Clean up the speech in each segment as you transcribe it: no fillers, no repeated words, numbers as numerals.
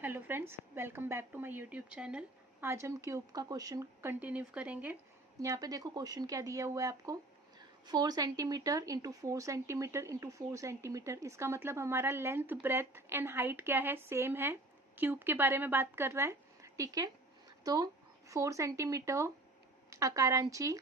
Hello friends, welcome back to my YouTube channel. आज हम cube का क्वेश्चन कंटिन्यू करेंगे। यहाँ पे देखो क्वेश्चन क्या दिया हुआ है आपको, 4 centimetre into 4 centimetre into 4 centimetre. इसका मतलब हमारा लेंथ, ब्रेथ एंड हाइट क्या है, सेम है। क्यूब के बारे में बात कर रहा है, ठीक है। तो 4 सेंटीमीटर आकारांची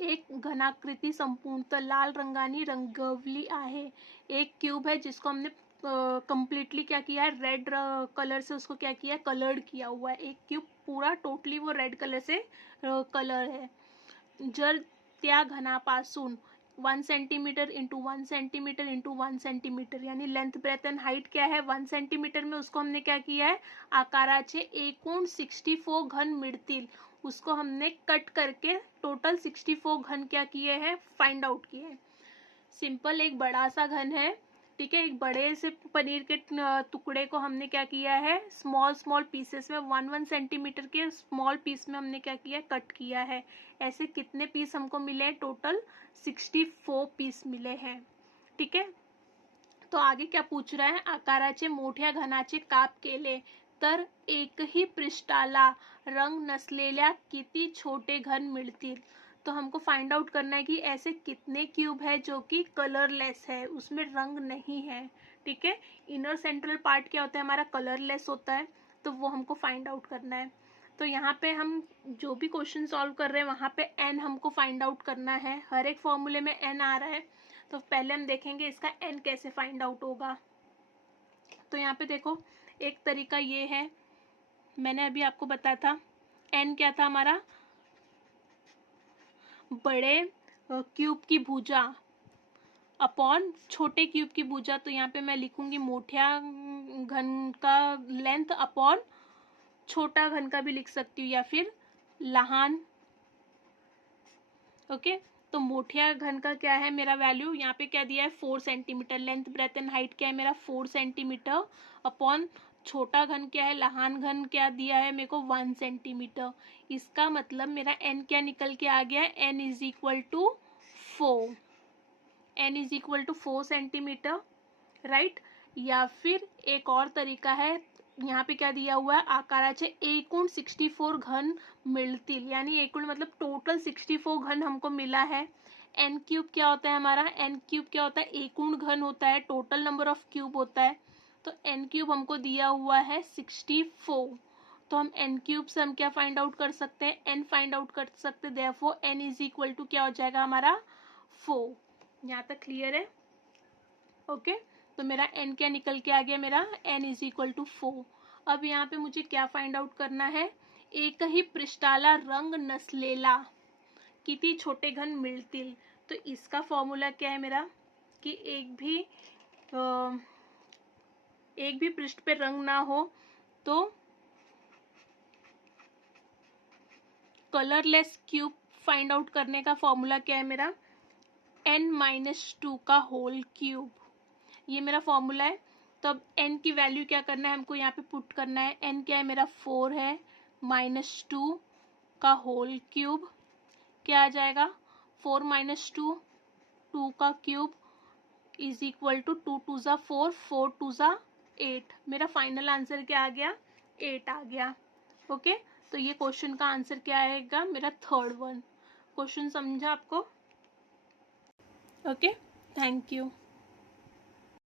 एक घनाकृती संपूर्णतः लाल रंगानी रंगवली आहे। एक क्यूब है जिसको हमने कंप्लीटली क्या किया है, रेड कलर से उसको क्या किया है, कलर्ड किया हुआ है। एक क्यूब पूरा टोटली वो रेड कलर से कलर है। जर त्या घनापासून 1 centimetre into 1 centimetre into 1 centimetre, यानी लेंथ, ब्रेथ एंड हाइट क्या है 1 सेंटीमीटर में, उसको हमने क्या किया है, आकाराचे एकूण 64 घन मिळतील, उसको हमने कट करके टोटल 64 घन क्या किए हैं, फाइंड आउट किए हैं। सिंपल, एक बड़ा सा घन है, ठीक है। एक बड़े से पनीर के टुकड़े को हमने क्या किया है, स्मॉल स्मॉल पीसेस में 1-1 सेंटीमीटर के स्मॉल पीस में हमने क्या किया है, कट किया है। ऐसे कितने पीस हमको मिले, टोटल 64 पीस मिले हैं, ठीक है। तो आगे क्या पूछ रहा है, आकाराचे मोठ्या घनाचे काप केले तर एकही पृष्ठाला रंग नसलेल्या किती छोटे घन मिळतील। तो हमको फाइंड आउट करना है कि ऐसे कितने क्यूब है जो कि कलरलेस है, उसमें रंग नहीं है, ठीक है। इनर सेंट्रल पार्ट क्या होता है हमारा, कलरलेस होता है, तो वो हमको फाइंड आउट करना है। तो यहाँ पे हम जो भी क्वेश्चन सॉल्व कर रहे हैं वहाँ पे एन हमको फाइंड आउट करना है। हर एक फॉर्मूले में एन आ रहा है, तो पहले हम देखेंगे इसका एन कैसे फाइंड आउट होगा। तो यहाँ पे देखो, एक तरीका ये है, मैंने अभी आपको बताया था एन क्या था हमारा, बड़े क्यूब की भुजा अपॉन छोटे क्यूब की भुजा। तो यहाँ पे मैं लिखूंगी मोठ्या घन का लेंथ अपॉन छोटा घन का भी लिख सकती हूँ, या फिर लहान, ओके। तो मोठ्या घन का क्या है मेरा वैल्यू, यहाँ पे क्या दिया है 4 centimetre, length, breadth and height क्या है मेरा 4 सेंटीमीटर, अपॉन छोटा घन क्या है, लहान घन क्या दिया है मेरे को 1 सेंटीमीटर। इसका मतलब मेरा एन क्या निकल के आ गया है, n is equal to 4, n is equal to 4 centimetre, right. या फिर एक और तरीका है, यहाँ पे क्या दिया हुआ है, आकाराचे एकूण 64 घन मिळतील, यानी एकूण मतलब टोटल 64 घन हमको मिला है। एन क्यूब क्या होता है हमारा, एन क्यूब क्या होता है, एकूण घन होता है, टोटल नंबर ऑफ क्यूब होता है। तो एन क्यूब हमको दिया हुआ है 64, तो हम एन क्यूब से हम क्या फाइंड आउट कर सकते हैं, एन फाइंड आउट कर सकते हैं। Therefore n is equal to क्या हो जाएगा हमारा 4। यहाँ तक क्लियर है, ओके। तो मेरा एन क्या निकल के आ गया, मेरा एन इज इक्वल टू 4। अब यहाँ पे मुझे क्या फाइंड आउट करना है, एक ही पृष्ठाला रंग नसलेला किती छोटे घन मिळतील। तो इसका फॉर्मूला क्या है मेरा, कि एक भी पृष्ठ पे रंग ना हो तो कलरलेस क्यूब फाइंड आउट करने का फॉर्मूला क्या है मेरा, n-2 का होल क्यूब, ये मेरा फॉर्मूला है। तो अब n की वैल्यू क्या करना है हमको, यहाँ पे पुट करना है। n क्या है मेरा 4 है, -2 का होल क्यूब क्या आ जाएगा, 4 - 2, 2 का क्यूब इज इक्वल टू 2 2 ज़ा 4, 4 2 ज़ा 8। मेरा फाइनल आंसर क्या आ गया, 8 आ गया, ओके। तो ये क्वेश्चन का आंसर क्या आएगा मेरा, थर्ड वन। क्वेश्चन समझा आपको, ओके। Thank you.